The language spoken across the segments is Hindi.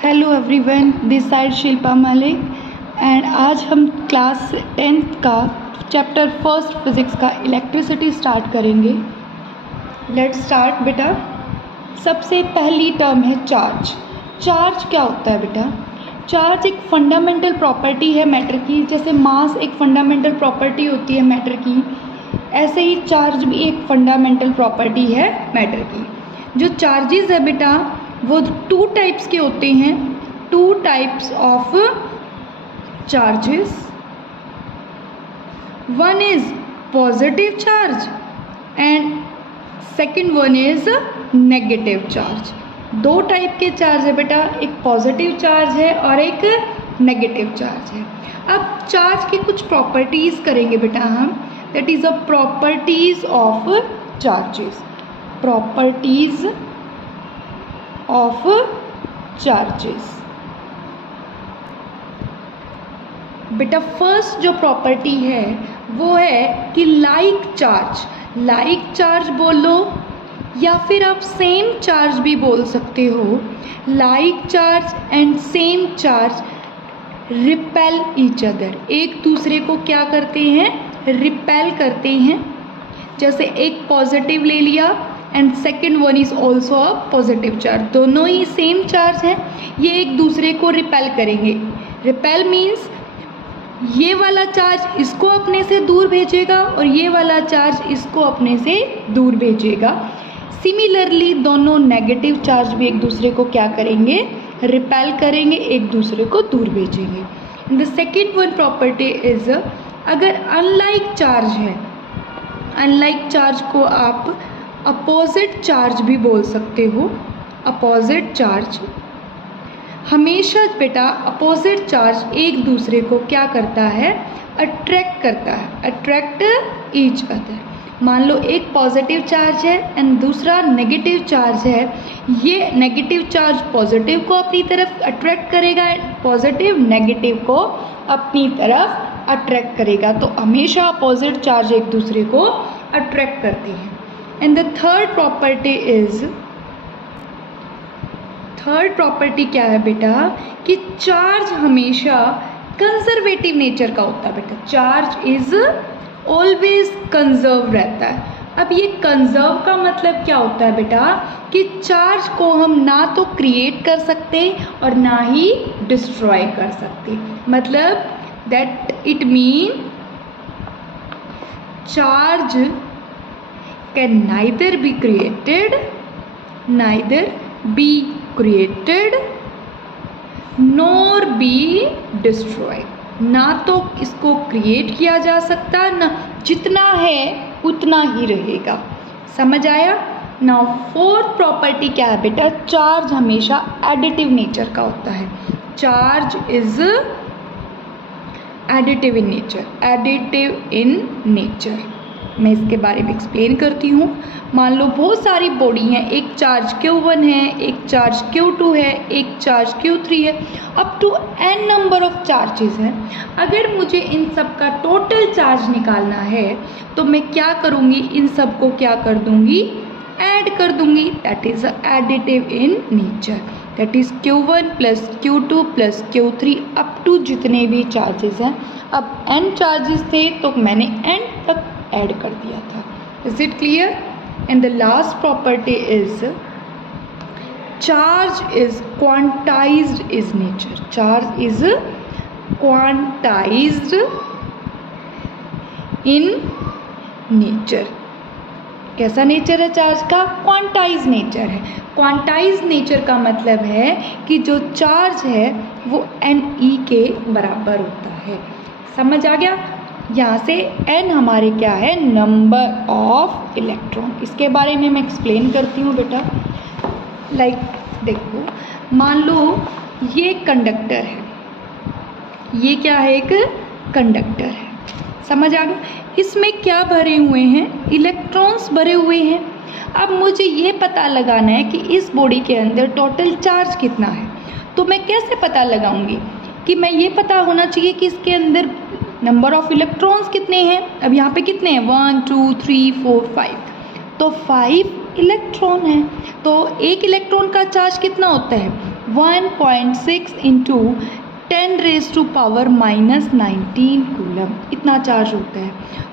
Hello everyone, this side Shilpa Malik and आज हम क्लास 10th का चैप्टर फर्स्ट फिज़िक्स का इलेक्ट्रिसिटी स्टार्ट करेंगे। लेट्स स्टार्ट बेटा। सबसे पहली टर्म है चार्ज। चार्ज क्या होता है बेटा? चार्ज एक फंडामेंटल प्रॉपर्टी है मैटर की। जैसे मास एक फंडामेंटल प्रॉपर्टी होती है मैटर की, ऐसे ही चार्ज भी एक फंडामेंटल प्रॉपर्टी है मैटर की। जो चार्जेस है बेटा वो टू टाइप्स के होते हैं। Two types of charges, one is positive charge and second one is negative charge. दो टाइप के चार्ज है बेटा, एक पॉजिटिव चार्ज है और एक नेगेटिव चार्ज है। अब चार्ज की कुछ प्रॉपर्टीज करेंगे बेटा हम, that is a properties of charges. Properties of charges बेटा, फर्स्ट जो प्रॉपर्टी है वो है कि लाइक चार्ज बोलो या फिर आप सेम चार्ज भी बोल सकते हो। Like charge and same charge repel each other, एक दूसरे को क्या करते हैं? रिपेल करते हैं। जैसे एक पॉजिटिव ले लिया and second one is also a positive charge, दोनों ही सेम चार्ज हैं, ये एक दूसरे को रिपेल करेंगे। रिपेल मीन्स ये वाला चार्ज इसको अपने से दूर भेजेगा और ये वाला चार्ज इसको अपने से दूर भेजेगा। सिमिलरली दोनों नेगेटिव चार्ज भी एक दूसरे को क्या करेंगे? रिपेल करेंगे, एक दूसरे को दूर भेजेंगे। The second one property is, अगर अनलाइक चार्ज है, अनलाइक चार्ज को आप अपोजिट चार्ज भी बोल सकते हो। अपोजिट चार्ज हमेशा बेटा, अपोजिट चार्ज एक दूसरे को क्या करता है? अट्रैक्ट करता है, अट्रैक्ट ईच अदर। मान लो एक पॉजिटिव चार्ज है एंड दूसरा नेगेटिव चार्ज है, ये नेगेटिव चार्ज पॉजिटिव को अपनी तरफ अट्रैक्ट करेगा एंड पॉजिटिव नेगेटिव को अपनी तरफ अट्रैक्ट करेगा। तो हमेशा अपोजिट चार्ज एक दूसरे को अट्रैक्ट करते हैं। एंड द थर्ड प्रॉपर्टी क्या है बेटा? कि चार्ज हमेशा कंजर्वेटिव नेचर का होता है बेटा। चार्ज इज ऑलवेज कंजर्व रहता है। अब ये कंजर्व का मतलब क्या होता है बेटा? कि चार्ज को हम ना तो क्रिएट कर सकते और ना ही डिस्ट्रॉय कर सकते। मतलब that it mean charge can neither be created nor be destroyed। ना तो इसको क्रिएट किया जा सकता, ना जितना है उतना ही रहेगा। समझ आया? नाउ फोर्थ प्रॉपर्टी क्या है बेटा? चार्ज हमेशा एडिटिव नेचर का होता है। Charge is additive in nature. मैं इसके बारे में एक्सप्लेन करती हूँ। मान लो बहुत सारी बॉडी हैं, एक चार्ज Q1 है, एक चार्ज Q2 है, एक चार्ज Q3 है, up to n number of charges हैं। अगर मुझे इन सब का टोटल चार्ज निकालना है तो मैं क्या करूँगी? इन सब को क्या कर दूँगी? ऐड कर दूँगी। That is additive in nature. That is Q1 plus Q2 plus Q3 up to जितने भी चार्जेस हैं। अब n चार्जेस थे तो मैंने n तक ऐड कर दिया था। Is it clear? And the last property is charge is quantized is nature. Charge is quantized in nature. कैसा नेचर है चार्ज का? क्वांटाइज नेचर है। क्वांटाइज नेचर का मतलब है कि जो चार्ज है वो Ne के बराबर होता है। समझ आ गया? यहाँ से n हमारे क्या है? Number of electron. इसके बारे में मैं एक्सप्लेन करती हूँ बेटा। लाइक देखो, मान लो ये कंडक्टर है, ये क्या है? एक कंडक्टर है। समझ आ गया? इसमें क्या भरे हुए हैं? इलेक्ट्रॉन्स भरे हुए हैं। अब मुझे ये पता लगाना है कि इस बॉडी के अंदर टोटल चार्ज कितना है। तो मैं कैसे पता लगाऊंगी? कि मैं ये पता होना चाहिए कि इसके अंदर नंबर ऑफ इलेक्ट्रॉन्स कितने हैं। अब यहाँ पे कितने हैं? 1 2 3 4 5, तो 5 इलेक्ट्रॉन है। तो एक इलेक्ट्रॉन का चार्ज कितना होता है? 1.6 इंटू 10⁻⁻⁻19 कूलम इतना चार्ज होता है।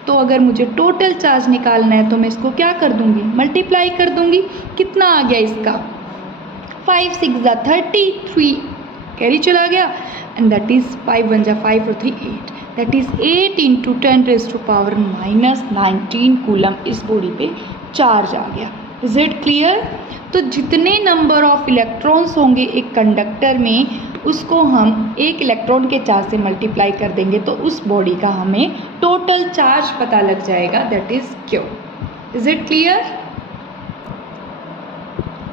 तो अगर मुझे टोटल चार्ज निकालना है तो मैं इसको क्या कर दूंगी, मल्टीप्लाई कर दूंगी। कितना आ गया इसका, 5 6 ज़ा 33 कैरी चला गया, एंड दैट इज़ 5 1 ज़ा 5 और 3 8, दैट इज़ 8 इंटू 10⁻⁻⁻19 कूलम इस बॉडी पे चार्ज आ गया। Is it clear? तो जितने नंबर ऑफ इलेक्ट्रॉन्स होंगे एक कंडक्टर में, उसको हम एक इलेक्ट्रॉन के चार्ज से मल्टीप्लाई कर देंगे तो उस बॉडी का हमें टोटल चार्ज पता लग जाएगा, that is Q. Is it clear?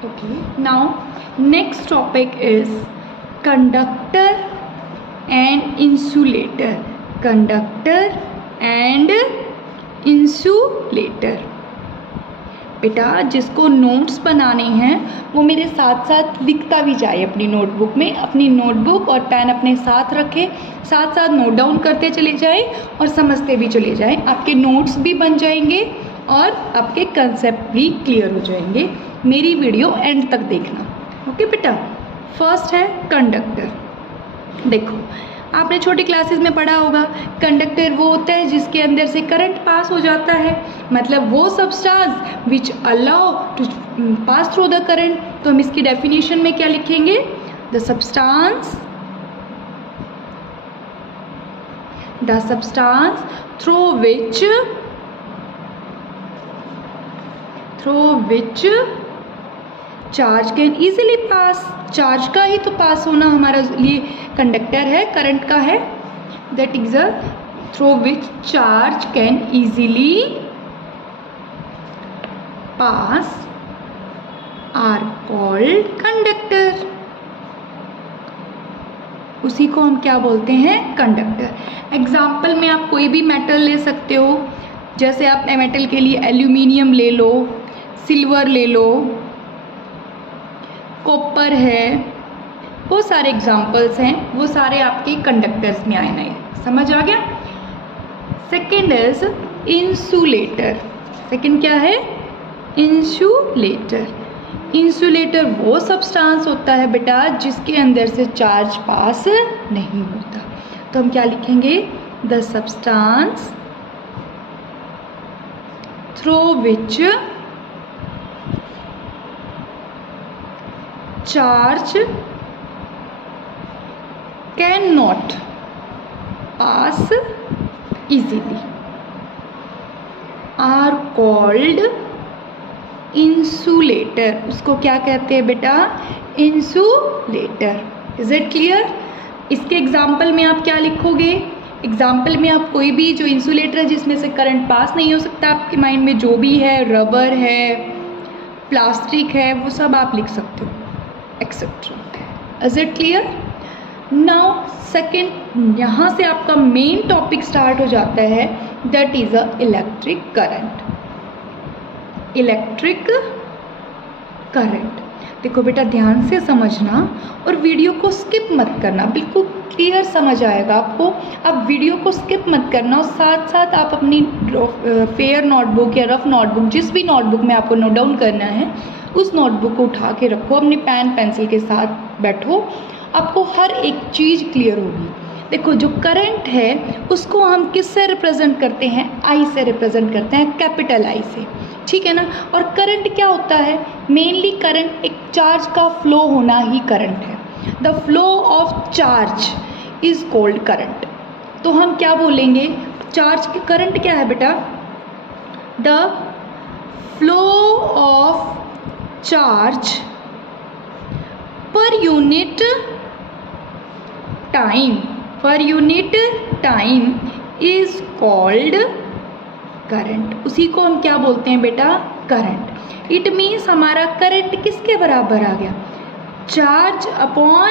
Okay, now next topic is conductor and insulator. Conductor and insulator. बेटा जिसको नोट्स बनाने हैं वो मेरे साथ साथ लिखता भी जाए अपनी नोटबुक में, अपनी नोटबुक और पेन अपने साथ रखें, साथ साथ नोट डाउन करते चले जाएं और समझते भी चले जाएं। आपके नोट्स भी बन जाएंगे और आपके कंसेप्ट भी क्लियर हो जाएंगे। मेरी वीडियो एंड तक देखना, ओके बेटा। फर्स्ट है कंडक्टर। देखो आपने छोटी क्लासेस में पढ़ा होगा, कंडक्टर वो होता है जिसके अंदर से करंट पास हो जाता है, मतलब वो substance which allow to pass through the current. तो हम इसकी डेफिनेशन में क्या लिखेंगे, the substance through which charge can easily pass. Charge का ही तो पास होना हमारा लिए कंडक्टर है, करंट का है। That is a through which charge can easily pass are called conductor. उसी को हम क्या बोलते हैं, कंडक्टर। एग्जाम्पल में आप कोई भी मेटल ले सकते हो, जैसे आप मेटल के लिए एल्यूमिनियम ले लो, सिल्वर ले लो, कॉपर है, वो सारे एग्जाम्पल्स हैं, वो सारे आपके कंडक्टर्स में आए ना। समझ आ गया? Second is insulator. सेकेंड क्या है, इंसुलेटर। इंसुलेटर वो सब्सटेंस होता है बेटा जिसके अंदर से चार्ज पास नहीं होता। तो हम क्या लिखेंगे, the substance through which charge can not pass easily are called insulator. उसको क्या कहते हैं बेटा, इंसुलेटर। Is it clear? इसके एग्जाम्पल में आप क्या लिखोगे, एग्जाम्पल में आप कोई भी जो इंसुलेटर है जिसमें से करंट पास नहीं हो सकता, आपके माइंड में जो भी है, रबर है, प्लास्टिक है, वो सब आप लिख सकते हो, etcetera. Is it clear? Now second, यहाँ से आपका मेन टॉपिक स्टार्ट हो जाता है, that is a electric current. Electric current. देखो बेटा ध्यान से समझना और वीडियो को स्किप मत करना, बिल्कुल क्लियर समझ आएगा आपको। आप वीडियो को स्किप मत करना और साथ साथ आप अपनी फेयर नोटबुक या रफ नोटबुक, जिस भी नोटबुक में आपको नोट डाउन करना है, उस नोटबुक को उठा के रखो, अपनी पेन पेंसिल के साथ बैठो, आपको हर एक चीज़ क्लियर होगी। देखो जो करंट है उसको हम किससे रिप्रेजेंट करते हैं, आई से रिप्रेजेंट करते हैं, कैपिटल आई से, ठीक है ना। और करंट क्या होता है, मेनली करंट एक चार्ज का फ्लो होना ही करंट है। The flow of charge is called current. तो हम क्या बोलेंगे, चार्ज की करंट क्या है बेटा, the flow of charge per unit time is called current. उसी को हम क्या बोलते हैं बेटा, करंट। इट मीन्स हमारा करंट किसके बराबर आ गया, चार्ज अपॉन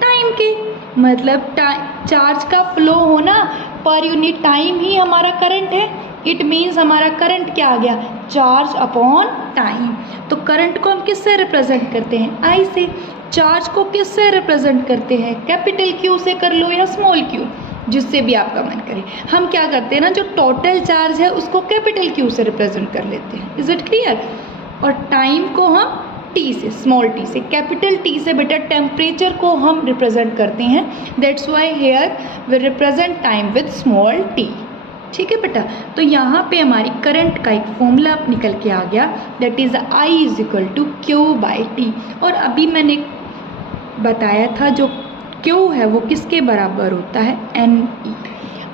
टाइम के। मतलब चार्ज का फ्लो होना पर यूनिट टाइम ही हमारा करंट है। इट मीन्स हमारा करंट क्या आ गया, चार्ज अपॉन टाइम। तो करंट को हम किससे रिप्रेजेंट करते हैं, आई से। चार्ज को किससे रिप्रेजेंट करते हैं, कैपिटल क्यू से कर लो या स्मॉल क्यू, जिससे भी आपका मन करे। हम क्या करते हैं ना, जो टोटल चार्ज है उसको कैपिटल क्यू से रिप्रेजेंट कर लेते हैं। Is it clear? और टाइम को हम टी से, स्मॉल टी से। कैपिटल टी से बेटा टेम्परेचर को हम रिप्रेजेंट करते हैं, that's why here we represent time with small T. ठीक है बेटा, तो यहाँ पे हमारी करंट का एक फॉर्मूला निकल के आ गया, that is I is equal to Q by T. और अभी मैंने बताया था जो क्यू है वो किसके बराबर होता है, NE।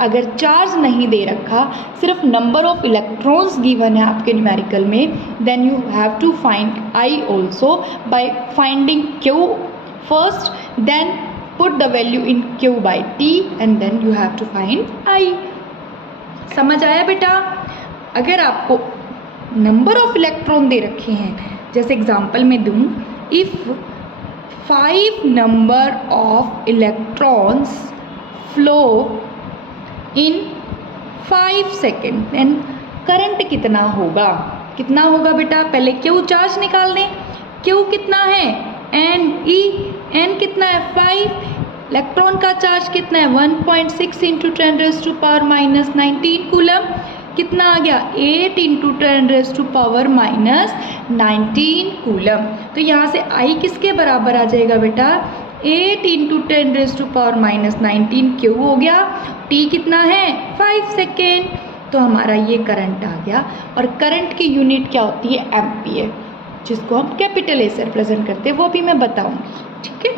अगर चार्ज नहीं दे रखा, सिर्फ नंबर ऑफ इलेक्ट्रॉन्स गिवन है आपके न्यूमेरिकल में, then you have to find I also by finding Q first, then put the value in Q by T and then you have to find I। समझ आया बेटा? अगर आपको नंबर ऑफ इलेक्ट्रॉन दे रखे हैं, जैसे एग्जांपल में दूं, if 5 number of electrons flow in 5 second, then current कितना होगा? कितना होगा बेटा? पहले क्यू चार्ज निकाल दें। क्यू कितना है? NE। N कितना है? 5। इलेक्ट्रॉन का चार्ज कितना है? 1.6 इंटू 10⁻⁻19 कूलम। कितना आ गया? 8 इंटू 10⁻⁻19 कूलम। तो यहाँ से I किसके बराबर आ जाएगा बेटा? 8 इंटू 10⁻⁻19 क्यू हो गया। T कितना है? 5 सेकेंड। तो हमारा ये करंट आ गया। और करंट की यूनिट क्या होती है? एम्पियर, जिसको हम कैपिटल A से रिप्रेजेंट करते हैं, वो भी मैं बताऊँगी। ठीक है।